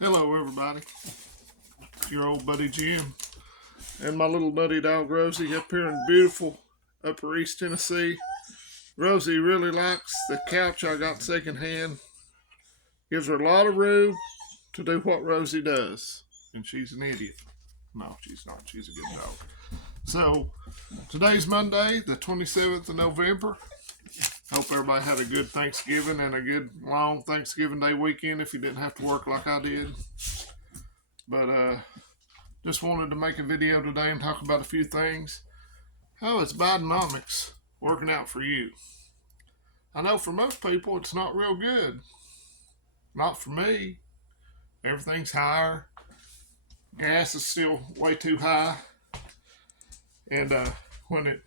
Hello everybody, your old buddy Jim and my little nutty dog Rosie up here in beautiful Upper East Tennessee. Rosie really likes the couch I got secondhand. Gives her a lot of room to do what Rosie does. And she's an idiot. No, she's not. She's a good dog. So, today's Monday, the 27th of November. Hope everybody had a good Thanksgiving and a good long Thanksgiving Day weekend if you didn't have to work like I did. But, just wanted to make a video today and talk about a few things. How is BIDENOMICS working out for you? I know for most people it's not real good. Not for me. Everything's higher. Gas is still way too high. And when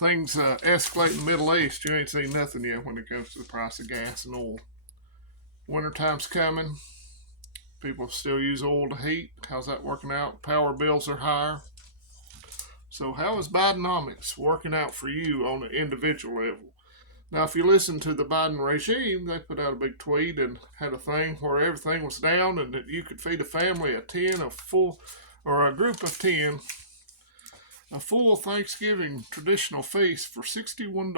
things escalate in the Middle East, you ain't seen nothing yet when it comes to the price of gas and oil. Wintertime's coming. People still use oil to heat. How's that working out? Power bills are higher. So how is BIDENOMICS working out for you on an individual level? Now, if you listen to the Biden regime, they put out a big tweet and had a thing where everything was down and that you could feed a family of 10, or a group of 10, a full Thanksgiving traditional feast for $61.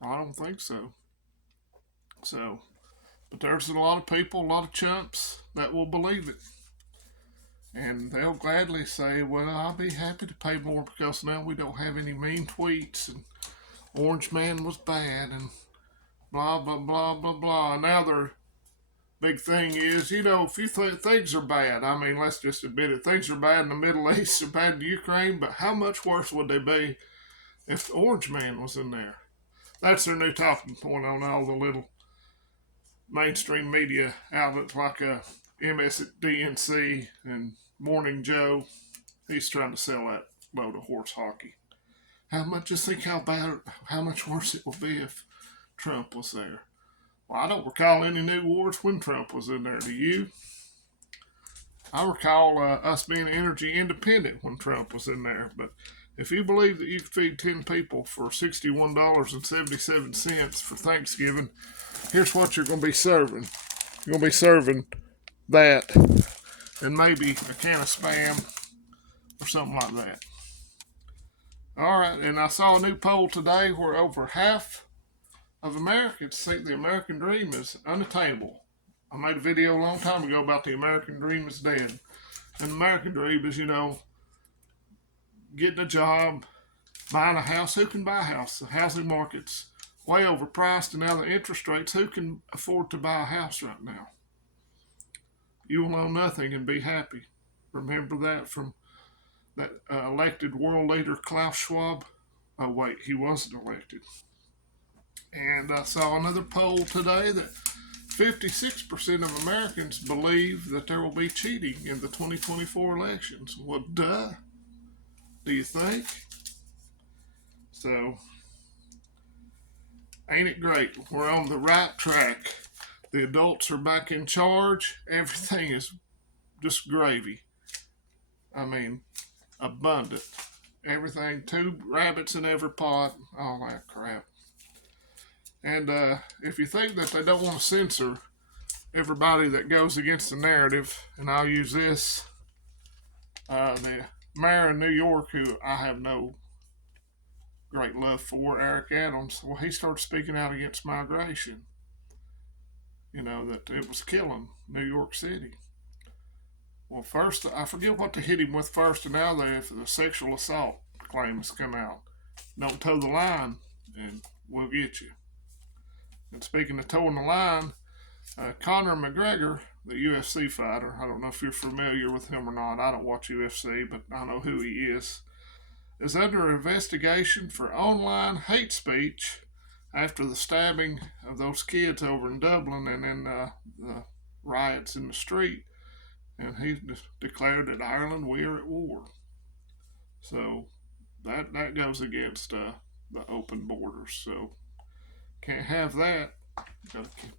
I don't think so. But there's a lot of people, a lot of chumps that will believe it. And they'll gladly say, well, I'll be happy to pay more because now we don't have any mean tweets and Orange Man was bad and blah, blah, blah, blah, blah. And now their big thing is, if you think things are bad, I mean, let's just admit it, things are bad in the Middle East, they're bad in Ukraine, but how much worse would they be if the Orange Man was in there? That's their new talking point on all the little mainstream media outlets like MSDNC and Morning Joe. He's trying to sell that load of horse hockey. How much how much worse it will be if Trump was there? Well, I don't recall any new wars when Trump was in there. Do you? I recall us being energy independent when Trump was in there. But if you believe that you could feed 10 people for $61.77 for Thanksgiving, here's what you're going to be serving. You're going to be serving that and maybe a can of Spam or something like that. All right, and I saw a new poll today where over half of Americans think the American dream is unattainable. I made a video a long time ago about the American dream is dead. And the American dream is, getting a job, buying a house. Who can buy a house? The housing market's way overpriced, and now the interest rates, who can afford to buy a house right now? You will own nothing and be happy. Remember that from that elected world leader Klaus Schwab? Oh wait, he wasn't elected. And I saw another poll today that 56% of Americans believe that there will be cheating in the 2024 elections. Well, duh. Do you think? So, ain't it great? We're on the right track. The adults are back in charge. Everything is just gravy. I mean, abundant. Everything, 2 rabbits in every pot, all that crap. And if you think that they don't want to censor everybody that goes against the narrative, and I'll use this, the mayor in New York, who I have no great love for, Eric Adams, well, he started speaking out against migration. That it was killing New York City. Well, first, I forget what they hit him with first, and now the sexual assault claim has come out. Don't toe the line, and we'll get you. And speaking of toeing the line, Conor McGregor, the UFC fighter, I don't know if you're familiar with him or not. I don't watch UFC, but I know who he is under investigation for online hate speech after the stabbing of those kids over in Dublin and then the riots in the street. And he declared that Ireland, we are at war. So that goes against the open borders. So can't have that.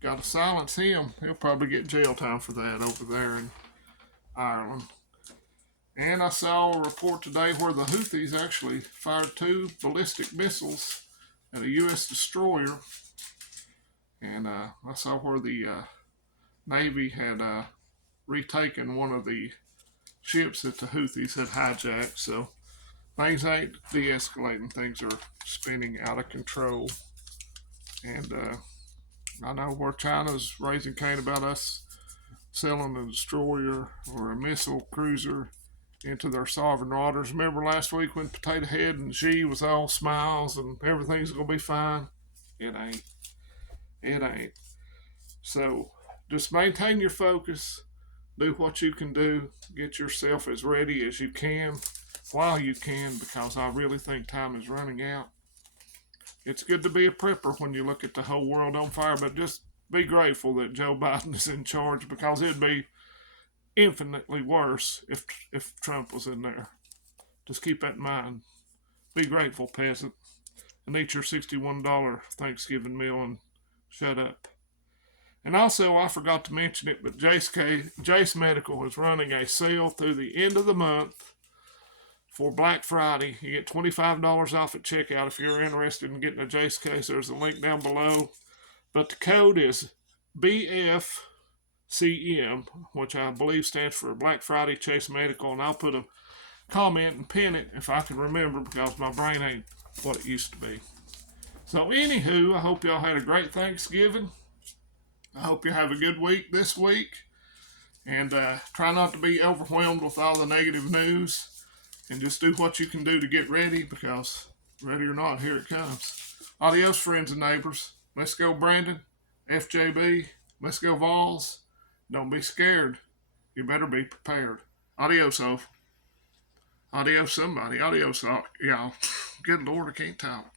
Got to silence him. He'll probably get jail time for that over there in Ireland. And I saw a report today where the Houthis actually fired 2 ballistic missiles at a U.S. destroyer. And I saw where the Navy had retaken one of the ships that the Houthis had hijacked. So things ain't de-escalating. Things are spinning out of control. And I know where China's raising Cain about us selling a destroyer or a missile cruiser into their sovereign waters. Remember last week when Potato Head and Xi was all smiles and everything's gonna be fine? It ain't. It ain't. So just maintain your focus. Do what you can do. Get yourself as ready as you can while you can, because I really think time is running out. It's good to be a prepper when you look at the whole world on fire, but just be grateful that Joe Biden is in charge, because it'd be infinitely worse if Trump was in there. Just keep that in mind. Be grateful, peasant, and eat your $61 Thanksgiving meal and shut up. And also, I forgot to mention it, but JCE Medical is running a sale through the end of the month for Black Friday. You get $25 off at checkout if you're interested in getting a JCE. There's a link down below. But the code is BFCM, which I believe stands for Black Friday Chase Medical. And I'll put a comment and pin it if I can remember, because my brain ain't what it used to be. So anywho, I hope y'all had a great Thanksgiving. I hope you have a good week this week. And try not to be overwhelmed with all the negative news. And just do what you can do to get ready, because ready or not, here it comes. Adios, friends and neighbors. Let's go, Brandon. FJB. Let's go, Vols. Don't be scared. You better be prepared. Adios, Adios, somebody. Adios, y'all. Good Lord, I can't talk.